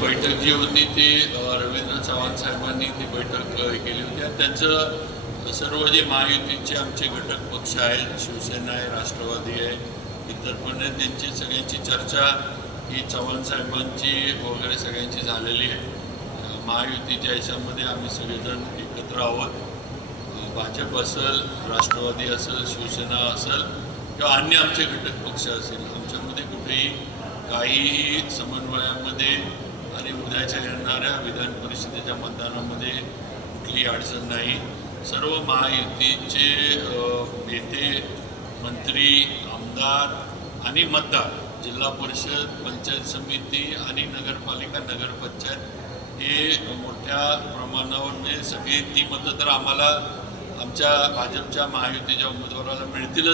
बैठक जी होती ती रवींद्र चव्हाण साहेबांनी ती बैठक केली होती आणि त्यांचं सर्व जे महायुतीचे आमचे घटक पक्ष आहेत, शिवसेना आहे, राष्ट्रवादी आहे, इतर पण आहे, त्यांची सगळ्यांची चर्चा ही चव्हाण साहेबांची वगैरे सगळ्यांची झालेली आहे. महायुतीच्या ह्याच्यामध्ये आम्ही सगळेजण एकत्र आहोत. भाजप असेल, राष्ट्रवादी असेल, शिवसेना असेल किंवा अन्य आमचे घटक पक्ष असेल, आमच्यामध्ये कुठेही काहीही समन्वयामध्ये आणि उद्याच्या येणाऱ्या विधान परिषदेच्या मतदानामध्ये कुठलीही अडचण नाही. सर्व महायुतीचे नेते, मंत्री, आमदार आणि मतदार, जिल्हा परिषद, पंचायत समिती आणि नगरपालिका, नगरपंचायत हे मोठ्या प्रमाणावर म्हणजे सगळी ती मतं तर आम्हाला आमच्या भाजपच्या महायुतीच्या उमेदवाराला मिळतील.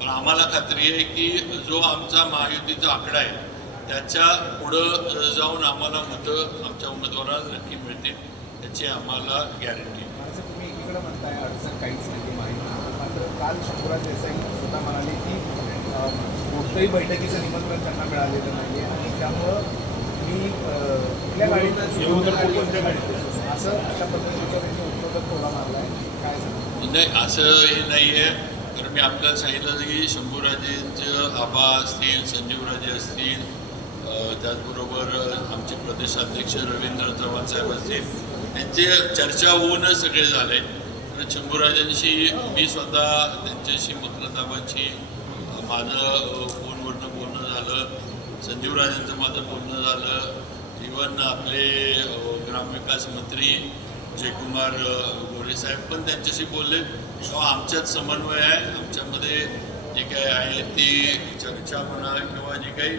पण आम्हाला खात्री आहे की जो आमचा महायुतीचा आकडा आहे त्याच्या पुढं जाऊन आम्हाला मतं आमच्या उमेदवाराला नक्की मिळतील, त्याची आम्हाला गॅरंटी. तुम्ही एकीकडे म्हणताय अडचण काहीच नाही माहिती, मात्र काल शंभूराज देसाई सुद्धा म्हणाले की कोणत्याही बैठकीचं निमंत्रण त्यांना मिळालेलं नाही आहे आणि त्यामुळं मी कुठल्या गाडीत असं अशा पद्धतीचा त्यांनी उत्तर थोडा मारला आहे. काय सांगतो? नाही, असं हे नाही आहे. तर मी आपल्याला सांगितलं की शंभूराजेंचं आबा असतील, संजीवराजे असतील, त्याचबरोबर आमचे प्रदेशाध्यक्ष रवींद्र चव्हाण साहेब असतील, त्यांचे चर्चा होऊनच सगळे झाले. तर शंभूराजांशी मी स्वतः त्यांच्याशी मकरंदाबांशी माझं फोनवरनं बोलणं झालं, संजीवराजेंचं माझं बोलणं झालं, इवन आपले ग्रामविकास मंत्री जयकुमार गोरेसाहेब पण त्यांच्याशी बोलले. किंवा आमच्यात समन्वय आहे, आमच्यामध्ये जे काही आहे ती चर्चा म्हणा किंवा जे काही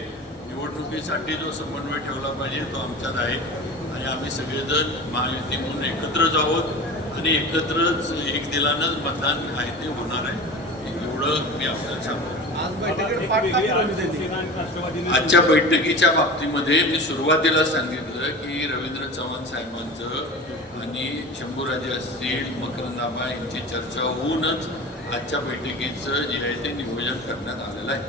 निवडणुकीसाठी जो समन्वय ठेवला पाहिजे तो आमच्यात आहे आणि आम्ही सगळेजण महायुती म्हणून एकत्रच आहोत आणि एकत्रच एक दिलानंच मतदान आहे ते होणार आहे, एवढं मी आपल्याला सांगतो. आजच्या बैठकीच्या बाबतीमध्ये मी सुरुवातीला सांगितलं की रवींद्र चव्हाण साहेबांचं आणि शंभूराजे असतील, मकरंदाबा यांची चर्चा होऊनच आजच्या बैठकीचं जे आहे ते नियोजन करण्यात आलेलं आहे.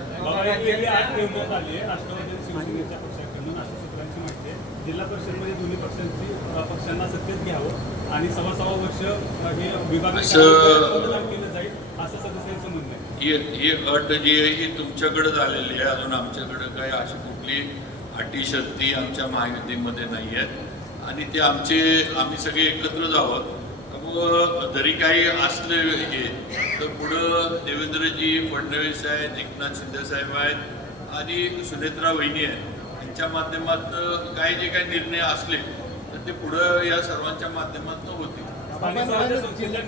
जिल्हा परिषदमध्ये दोन्ही पक्षांना सत्तेत घ्यावं आणि 6.25 वर्ष हे विभाग केलं जाईल असं सदस्यांचं म्हणणं आहे. ही अट जी आहे ही तुमच्याकडे झालेली आहे, अजून आमच्याकडे काही अशी कुठली अटी शर्ती आमच्या महायुतीमध्ये नाही आहेत आणि ते आम्ही सगळे एकत्रच आहोत. त्यामुळं जरी काही असले हे तर पुढं देवेंद्रजी फडणवीस आहेत, एकनाथ शिंदेसाहेब आहेत आणि सुनेत्रा वहिनी आहेत, यांच्या माध्यमातून काही जे काही निर्णय असले तर ते पुढं या सर्वांच्या माध्यमातून होतील.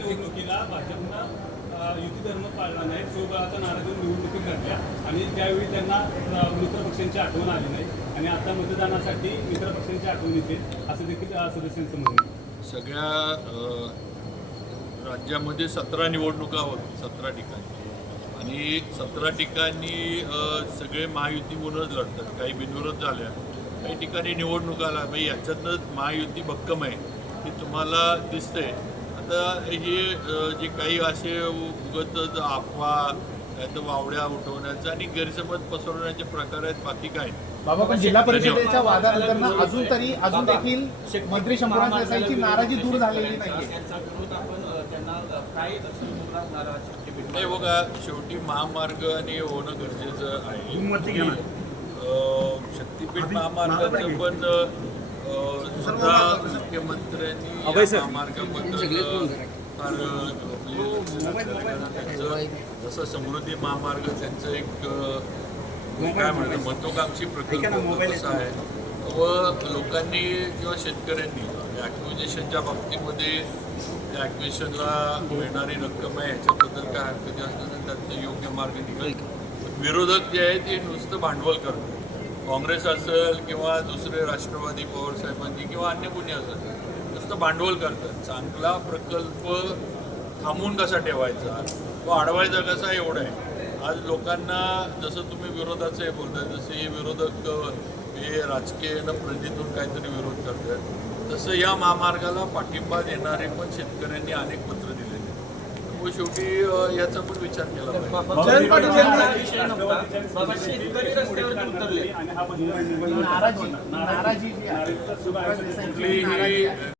निवडणुकीला भाजपनं युती धर्म पाळला नाही, स्वबळाचा नारा देऊन निवडणुकी घडल्या आणि त्यावेळी त्यांना मित्रपक्षांची आठवण आली नाही आणि आता मतदानासाठी मित्रपक्षांची आठवण येते असं देखील सदस्यांचं म्हणणं आहे. सगळ्या राज्यामध्ये 17 निवडणुका होत 17 ठिकाणी आणि 17 ठिकाणी सगळे महायुती म्हणूनच लढतात. काही बिनविरोध झाल्या, काही ठिकाणी निवडणुका आल्या, म्हणजे याच्यातनंच महायुती भक्कम आहे हे तुम्हाला दिसतंय. आता हे जे काही असे उगाच अफवा तर वावड्या उठवण्याचं आणि गैरसमज पसरवण्याचे प्रकार आहेत, बाकी काय. बाबा, पण जिल्हा परिषदेच्या वादानंतर अजून देखील मंत्री शंभूराज देसाईंची नाराजी दूर झालेली नाहीये. नाही बघा, शेवटी महामार्ग आणि होणं गरजेचं आहे. शक्तीपीठ महामार्गाचं पण स्वतः मुख्यमंत्र्यांनी महामार्गाबद्दल फार त्यांचं जसं समृद्धी महामार्ग त्यांचं एक काय म्हणतात महत्त्वाकांक्षी प्रकल्प कसा आहे व लोकांनी किंवा शेतकऱ्यांनी ॲक्विजिशनच्या बाबतीमध्ये त्या ॲक्विजिशनला मिळणारी रक्कम आहे ह्याच्याबद्दल काय हरकती असताना त्याचा योग्य मार्ग निघेल. विरोधक जे आहेत ते नुसतं भांडवल करतात, काँग्रेस असेल किंवा दुसरे राष्ट्रवादी पवारसाहेबांची किंवा अन्य कोणी असेल नुसतं भांडवल करतात. चांगला प्रकल्प थांबवून कसा ठेवायचा, तो अडवायचा कसा एवढा आहे. आज लोकांना जसं तुम्ही विरोधाचं हे बोलताय, जसे हे विरोधक हे राजकीयनं प्रेरितून काहीतरी विरोध करतात, तसं या महामार्गाला पाठिंबा देणारे पण शेतकऱ्यांनी अनेक पत्र दिलेले. मग शेवटी याचा पण विचार केला पाहिजे. जयंत पाटील यांचा विषय नव्हता. बाबा शेतकरी रस्त्यावर उतरले आणि हा बदल नाराजी जी आहे कुठलीही